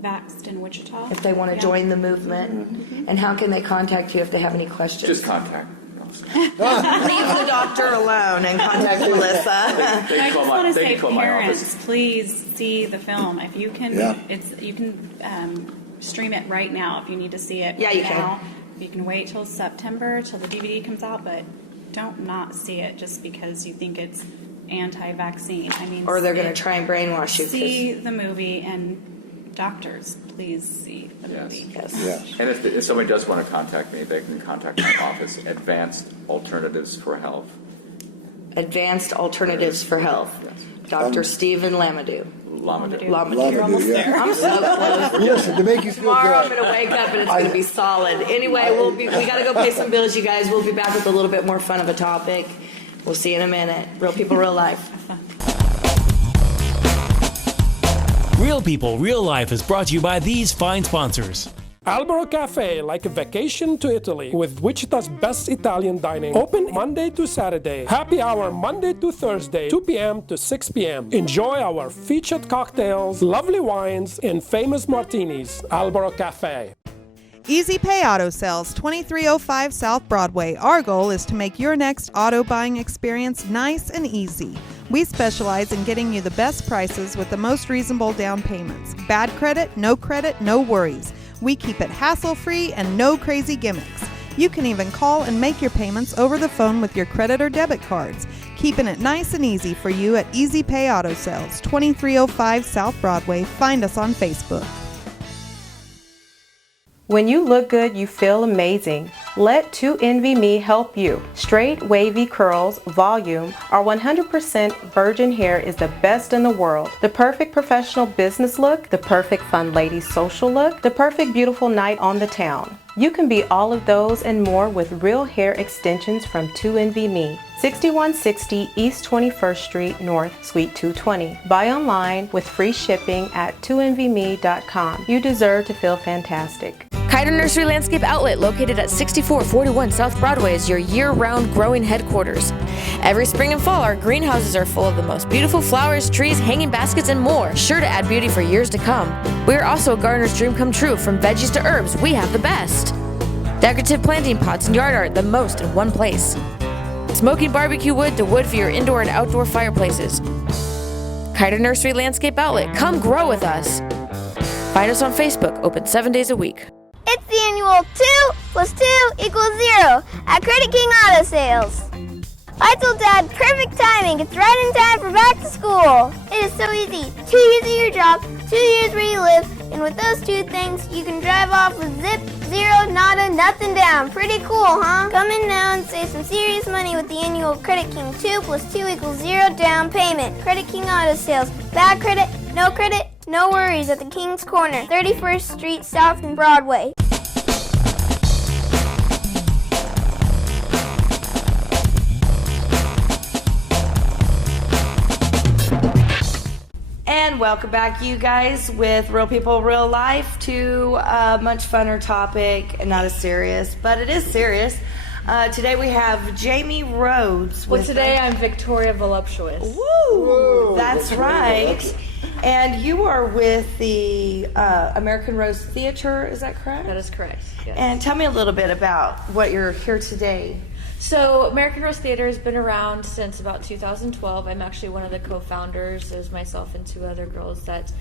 Vaxxed in Wichita. if they want to join the movement. And how can they contact you if they have any questions? Just contact. Leave the doctor alone and contact Melissa. I just want to say, parents, please see the film. If you can, you can stream it right now if you need to see it. Yeah, you can. You can wait till September till the DVD comes out, but don't not see it just because you think it's anti-vaccine. I mean, or they're going to try and brainwash you. See the movie, and doctors, please see the movie. Yes. And if somebody does want to contact me, they can contact my office, Advanced Alternatives for Health. Advanced Alternatives for Health. Yes. Dr. Stephen Lamadou. Lamadou. You're almost there. I'm so close. Listen, to make you feel Tomorrow good. I'm going to wake up and it's going to be solid. Anyway, we got to go pay some bills, you guys. We'll be back with a little bit more fun of a topic. We'll see you in a minute. Real people, real life. Real People, Real Life is brought to you by these fine sponsors. Albero Cafe, like a vacation to Italy, with Wichita's best Italian dining. Open Monday to Saturday. Happy hour Monday to Thursday, 2 p.m. to 6 p.m. Enjoy our featured cocktails, lovely wines, and famous martinis. Albero Cafe. Easy Pay Auto Sales, 2305 South Broadway. Our goal is to make your next auto buying experience nice and easy. We specialize in getting you the best prices with the most reasonable down payments. Bad credit, no worries. We keep it hassle-free and no crazy gimmicks. You can even call and make your payments over the phone with your credit or debit cards. Keeping it nice and easy for you at Easy Pay Auto Sales, 2305 South Broadway. Find us on Facebook. When you look good, you feel amazing. Let 2NVMe help you. Straight, wavy curls, volume, our 100% virgin hair is the best in the world. The perfect professional business look, the perfect fun lady social look, the perfect beautiful night on the town. You can be all of those and more with real hair extensions from 2NVMe. 6160 East 21st Street North, Suite 220. Buy online with free shipping at 2NVMe.com. You deserve to feel fantastic. Kiter Nursery Landscape Outlet, located at 6441 South Broadway, is your year-round growing headquarters. Every spring and fall, our greenhouses are full of the most beautiful flowers, trees, hanging baskets, and more, sure to add beauty for years to come. We are also a gardener's dream come true. From veggies to herbs, we have the best. Decorative planting pots and yard art, the most in one place. Smoking barbecue wood to wood for your indoor and outdoor fireplaces. Kiter Nursery Landscape Outlet, come grow with us. Find us on Facebook, open 7 days a week. It's the annual 2 plus 2 equals 0 at Credit King Auto Sales. I told Dad perfect timing. It's right in time for back to school. It is so easy. 2 years at your job, 2 years where you live, and with those 2 things, you can drive off with zip, zero, nada, nothing down. Pretty cool, huh? Come in now and save some serious money with the annual Credit King 2 plus 2 equals 0 down payment. Credit King Auto Sales. Bad credit, no worries at the King's Corner, 31st Street South and Broadway. And welcome back, you guys, with Real People, Real Life, to a much funner topic, and not as serious, but it is serious. Today we have Jamie Rhodes. Well, today I'm Victoria Voluptuous. Woo! That's right. And you are with the American Rose Theater, is that correct? That is correct, yes. And tell me a little bit about what you're here today. So American Rose Theater has been around since about 2012. I'm actually one of the co-founders. There's myself and 2 other girls that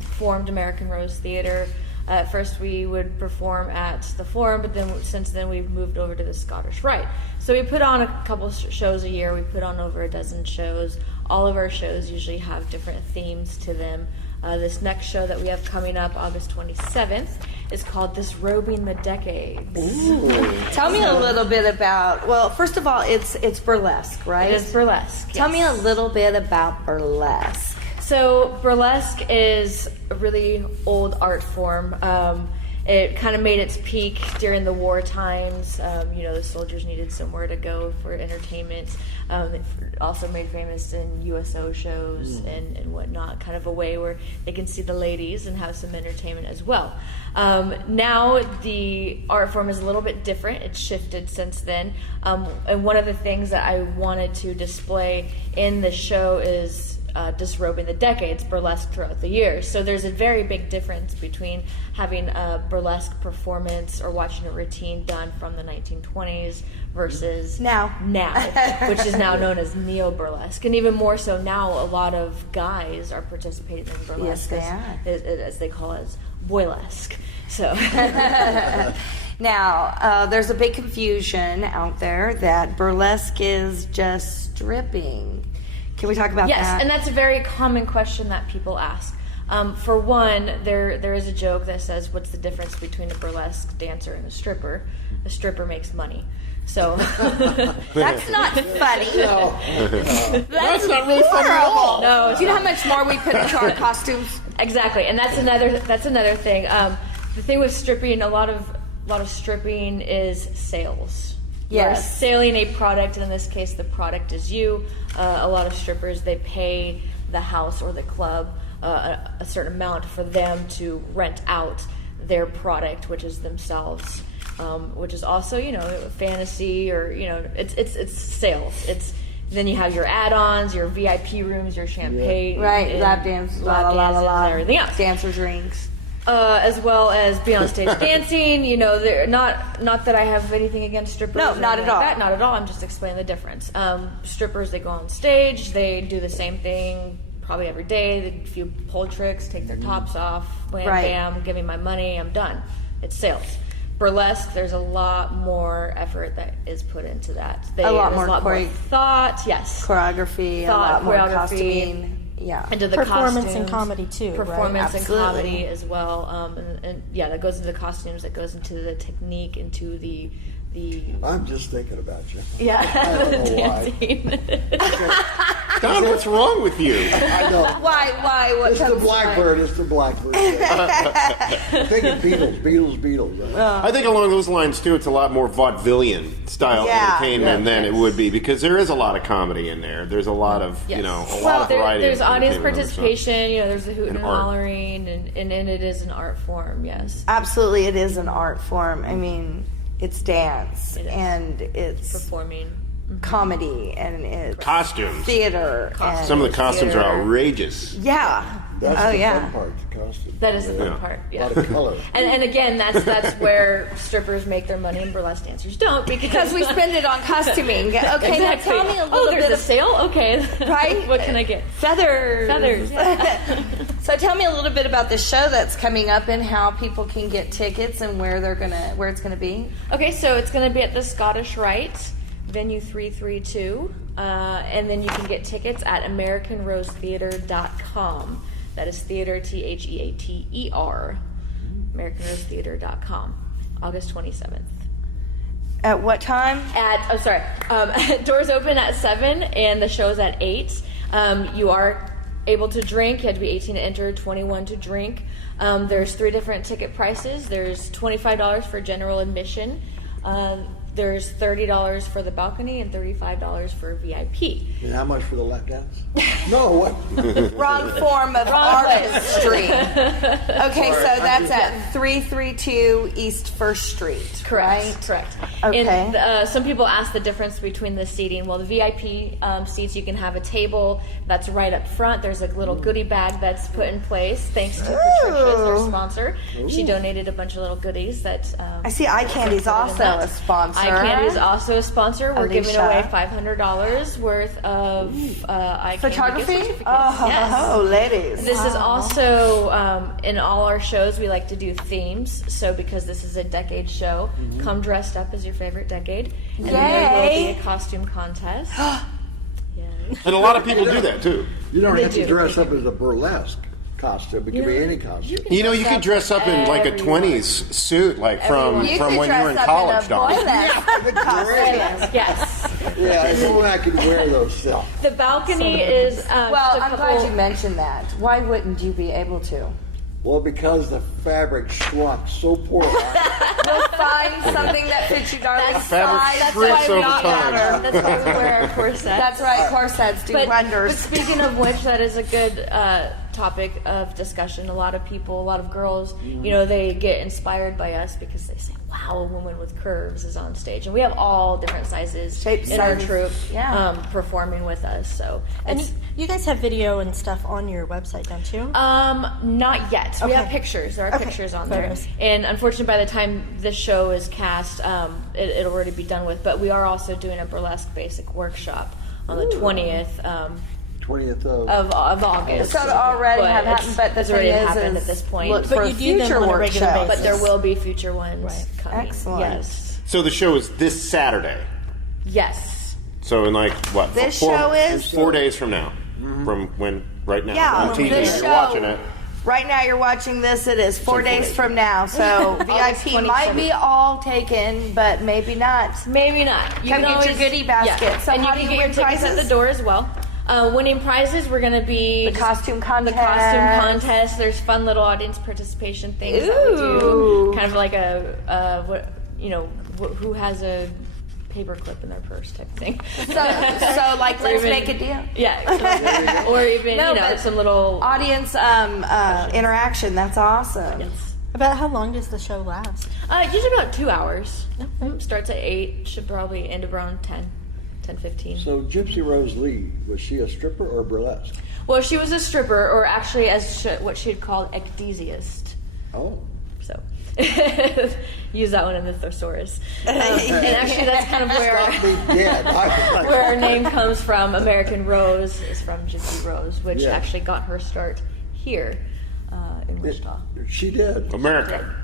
formed American Rose Theater. At first we would perform at the Forum, but then since then we've moved over to the Scottish Rite. So we put on a couple shows a year. We put on over a dozen shows all of our shows usually have different themes to them. This next show that we have coming up August 27th is called Disrobing the Decades. Tell me a little bit about, well, first of all, it's burlesque, right? It is burlesque. Tell me a little bit about burlesque. So burlesque is a really old art form. It kind of made its peak during the war times. The soldiers needed somewhere to go for entertainment. It also made famous in USO shows and whatnot, kind of a way where they can see the ladies and have some entertainment as well. Now the art form is a little bit different. It's shifted since then. And one of the things that I wanted to display in the show is disrobing the decades, burlesque throughout the years. So there's a very big difference between having a burlesque performance or watching a routine done from the 1920s versus now, which is now known as neo-burlesque. And even more so now, a lot of guys are participating in burlesque, as they call it, boylesque. So now, there's a big confusion out there that burlesque is just stripping. Can we talk about that? Yes, and that's a very common question that people ask. For one, there is a joke that says, what's the difference between a burlesque dancer and a stripper? A stripper makes money. So that's not funny. No. That's not really funny at all. No. Do you know how much more we put into our costumes? Exactly, and that's another thing. The thing with stripping, a lot of stripping is sales. You're selling a product, and in this case, the product is you. A lot of strippers, they pay the house or the club a certain amount for them to rent out their product, which is themselves, which is also, fantasy, or it's sales. Then you have your add-ons, your VIP rooms, your champagne, right? Lap dances, and everything else. Dancers' rings. As well as be on stage dancing, they're not that I have anything against strippers. No, not at all. Not at all. I'm just explaining the difference. Strippers, they go on stage, they do the same thing probably every day. They do a few pole tricks, take their tops off, wham, bam, give me my money, I'm done. It's sales. Burlesque, there's a lot more effort that is put into that. A lot more thought, yes. Choreography, a lot more costuming. Yeah, into the performance costumes, and comedy too. Performance right? and comedy as well, and that goes into the costumes. That goes into the technique, into the. I'm just thinking about you. Yeah, I don't know why. Don, what's wrong with you? I know. Why? What It's the blackbird. It's the blackbird. Thinking Beatles. Right? I think along those lines too. It's a lot more vaudevillian style entertainment than it would be, because there is a lot of comedy in there. There's a lot of lot of variety. There's audience participation. There's a hooting and hollering, and it is an art form. Yes, absolutely, it is an art form. I mean, it's dance and it's performing. Comedy and it's costumes, theater. Some of the costumes are outrageous. Yeah. That's the fun part, the costume. That is the fun part. Yeah. A lot of color. And again, that's where strippers make their money and burlesque dancers don't, because we spend it on costuming. Okay, exactly. Now tell me a little there's bit a sale. Okay, right? What can I get? Feathers. Yeah. So tell me a little bit about the show that's coming up and how people can get tickets and where it's gonna be. Okay, so it's gonna be at the Scottish Rite, venue 332, and then you can get tickets at AmericanRoseTheater.com. That is theater, THEATER, AmericanRoseTheater.com, August 27th. At what time? Doors open at 7 and the show's at 8. You are able to drink. You have to be 18 to enter, 21 to drink. There's 3 different ticket prices. There's $25 for general admission. There's $30 for the balcony and $35 for VIP. And how much for the lap dance? No, what? Wrong form of artistry. Okay, so that's at 332 East 1st Street. Correct. Okay. And some people ask the difference between the seating. Well, the VIP seats, you can have a table that's right up front. There's a little goodie bag that's put in place thanks to Patricia, their sponsor. She donated a bunch of little goodies that. I see Eye Candy's also a sponsor. Eye Candy is also a sponsor. We're giving away $500 worth of Eye Candy photography. gift certificates. Oh, ladies! This is also in all our shows. We like to do themes. So because this is a decade show, come dressed up as your favorite decade, and then there will be a costume contest. Yes. And a lot of people do that too. You don't They have to do. dress up as a burlesque costume. It can be any costume. You know, you could dress up in like a 20s suit, like from when you were in college, Don. Yes. Yeah, if only I could wear those still. The balcony is. Well, I'm glad you mentioned that. Why wouldn't you be able to? Well, because the fabric shrunk so poorly. We'll find something that fits you, darling. Fabric shrinks over time. That's why we wear corsets. That's right, corsets do wonders. But speaking of which, that is a good topic of discussion. A lot of people, a lot of girls, you know, they get inspired by us because they say, wow, a woman with curves is on stage. And we have all different sizes Shapes, in our sizes. troupe Yeah. performing with us. So, And you guys have video and stuff on your website, don't you? not yet. We Okay. have pictures. There are Okay. pictures on Photos. there. And unfortunately, by the time this show is cast, it'll already be done with. But we are also doing a burlesque basic workshop on the 20th 20th of August. So it already But have happened, but the it's thing already is happened at this point. look for you do them future on a regular workshops. basis. But there will be future ones coming. Excellent. Yes. So the show is this Saturday. Yes. So in like what? This show is? 4 days from now. From when? Right now. Yeah, on TV. this You're show- watching it. Right now, you're watching this. It is 4 days from now, so August VIP might 27th. be all taken, but maybe not. Maybe not. You Come can get always, your goodie basket. Yeah. So and you how can do get you your win tickets prizes? at the door as well. Winning prizes, we're going to be The costume contest. The costume contest. There's fun little audience participation things that we do. Ooh. Kind of like who has a paperclip in their purse type thing. So like, Or let's even- make a deal. Yeah. Or even No, but some little audience interaction. That's awesome. About how long does the show last? Usually about 2 hours. Starts at 8. Should probably end around 10:15. So Gypsy Rose Lee, was she a stripper or burlesque? Well, she was a stripper, or actually as what she'd called ecdysiast. Oh. So use that one in the thesaurus. And actually, that's kind of where our name comes from. American Rose is from Gypsy Rose, which Yeah. actually got her start here in Wichita. She did. America.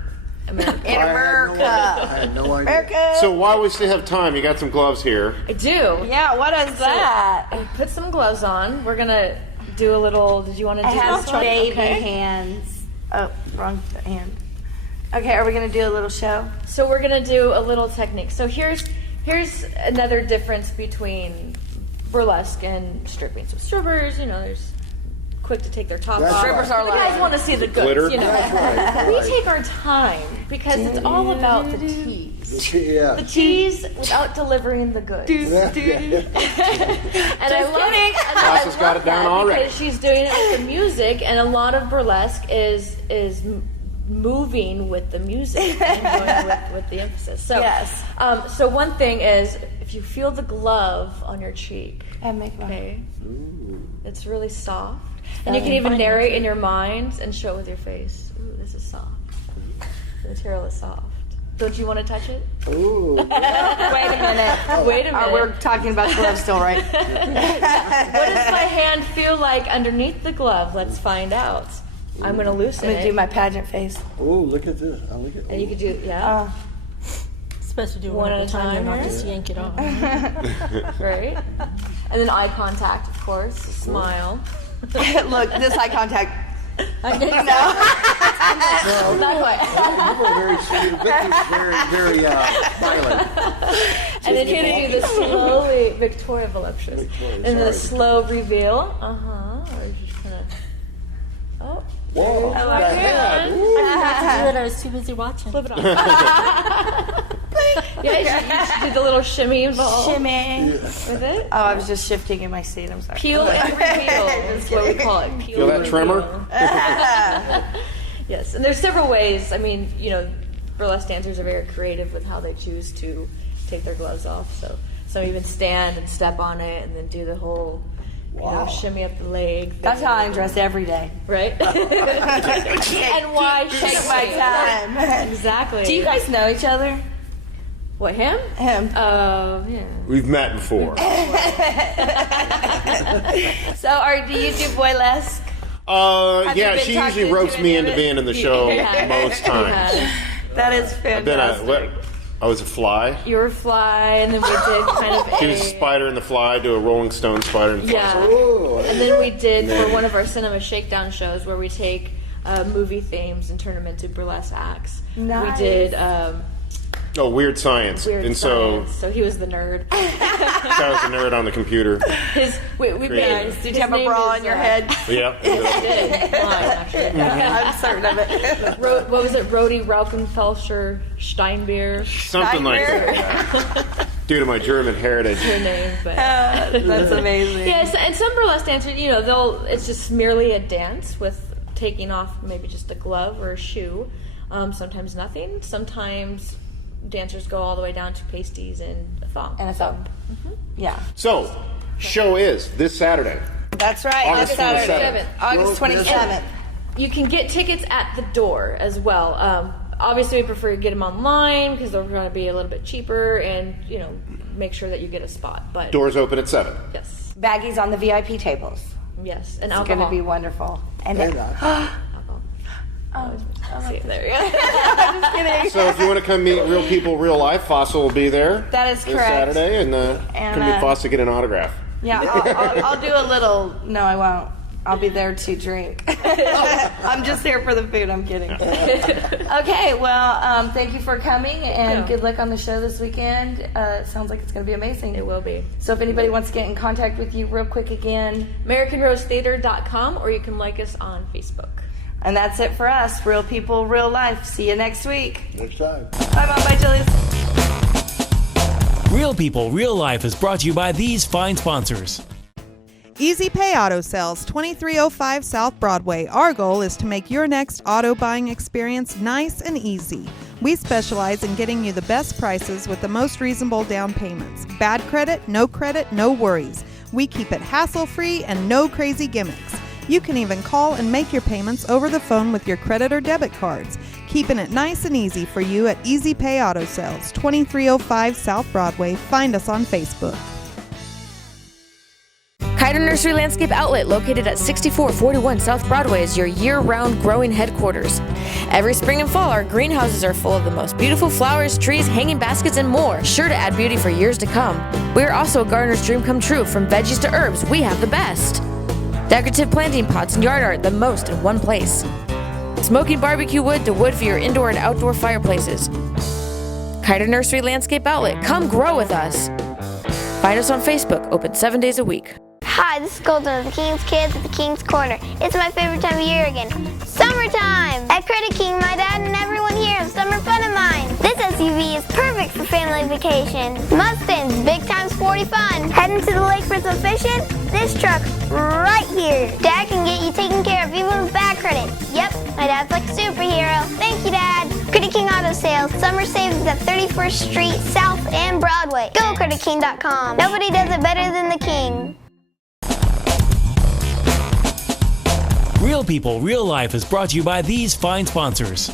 In America. I had no idea. America. So while we still have time, you got some gloves here. I do. Yeah, what is that? I put some gloves on. We're going to do a little, did you want to do I have this one? baby Okay. hands. Oh, wrong hand. Okay, are we going to do a little show? So we're going to do a little technique. So here's another difference between burlesque and stripping. So strippers, there's quick to take their top That's off. right. Strippers are The like guys want to see the goods, glitter. That's right. We take our time because it's all about the tease. Yeah. The tease without delivering the goods. And I love it. Tasha's got it down already. Because she's doing it with the music, and a lot of burlesque is moving with the music and going with the emphasis. So, Yes. So one thing is, if you feel the glove on your cheek, And make one. okay, it's really soft, and you can and even fine narrate with in your mind and show it with your face. Ooh, this is soft. The material is soft. Don't you want to touch it? Ooh. Wait a minute. Wait a minute. We're talking about gloves still, right? What does my hand feel like underneath the glove? Let's find out. I'm going to loosen I'm going it. to do my pageant face. Oh, look at this. Oh, look at And you could do, yeah. Supposed to do One one at at a a time, time not here? just yank it off. Right? And then eye contact, of course. Smile. Look, this eye contact. Not quite. You were very sweet. Vicky's very violent. And then you're going to do the slowly, Victoria voluptuous. And then the slow reveal. Or just kind of, oh. Whoa. I like the it. head. I forgot to do it. I was too busy watching. Flip it off. Yeah, you should do the little shimmy involved. Shimmy. With it. Oh, I was just shifting in my seat. I'm sorry. Peel and reveal is what we call it. Peel Feel that and tremor? reveal. Yes, and there's several ways. I mean, burlesque dancers are very creative with how they choose to take their gloves off. So some even stand and step on it and then do the whole shimmy up the leg. That's how I'm dressed every day. Right? And why Take should my we? time. Exactly. Do you guys know each other? What, him? Him. Yeah. We've met before. So, do you do boylesque? Have you Yeah, been she talked usually ropes into me any of into it? being in the show Yeah. most times. That is I've been fantastic. I was a fly. You were a fly, and then we did kind of She was a spider and the fly, do a Rolling Stone spider and fly. Yeah. And then we did for one of our cinema shakedown shows where we take movie themes and turn them into burlesque acts. Nice. We did Weird Science. So he was the nerd. I was the nerd on the computer. We made. Did you have a bra on your head? Yeah. Yes, I did. I'm certain of it. What was it? Rhodey Raukenfelser Steinbeer? Something like that. Due to my German heritage. Her name, but that's amazing. Yes, and some burlesque dancers, it's just merely a dance with taking off maybe just a glove or a shoe. Sometimes nothing. Sometimes dancers go all the way down to pasties and a thong. Yeah. So, show is this Saturday. That's right. August Saturday. 27th. August 27th. You can get tickets at the door as well. Obviously, we prefer to get them online because they're going to be a little bit cheaper and, make sure that you get a spot. But Doors open at 7. Yes. Baggies on the VIP tables. Yes. And It's alcohol. going to be wonderful. And See it there. Yeah. I'm just kidding. So if you want to come meet real people, real life, Fossil will be there. That is this correct. Saturday, and come meet Fossil, get an autograph. Yeah, I'll do a little. No, I won't. I'll be there to drink. I'm just here for the food. I'm kidding. Okay, well, thank you for coming, and good luck on the show this weekend. It sounds like it's going to be amazing. It will be. So if anybody wants to get in contact with you real quick again, AmericanRoseTheater.com, or you can like us on Facebook. And that's it for us. Real people, real life. See you next week. Next time. Bye, Mom. Bye, Julius. Real People, Real Life is brought to you by these fine sponsors. Easy Pay Auto Sales, 2305 South Broadway. Our goal is to make your next auto buying experience nice and easy. We specialize in getting you the best prices with the most reasonable down payments. Bad credit, no worries. We keep it hassle-free and no crazy gimmicks. You can even call and make your payments over the phone with your credit or debit cards. Keeping it nice and easy for you at Easy Pay Auto Sales, 2305 South Broadway. Find us on Facebook. Kiter Nursery Landscape Outlet, located at 6441 South Broadway, is your year-round growing headquarters. Every spring and fall, our greenhouses are full of the most beautiful flowers, trees, hanging baskets, and more, sure to add beauty for years to come. We are also a gardener's dream come true. From veggies to herbs, we have the best. Decorative planting pots and yard art, the most in one place. Smoking barbecue wood to wood for your indoor and outdoor fireplaces. Kiter Nursery Landscape Outlet, come grow with us. Find us on Facebook, open 7 days a week. Hi, this is Golden of the King's Kids at the King's Corner. It's my favorite time of year again. Summertime! At Credit King, my dad and everyone here have summer fun of mine. This SUV is perfect for family vacation. Mustangs, big time sporty fun. Heading to the lake for some fishing? This truck right here. Dad can get you taken care of even with bad credit. Yep, my dad's like a superhero. Thank you, Dad. Credit King Auto Sales. Summer savings at 31st Street South and Broadway. Go CreditKing.com. Nobody does it better than the King. Real People, Real Life is brought to you by these fine sponsors.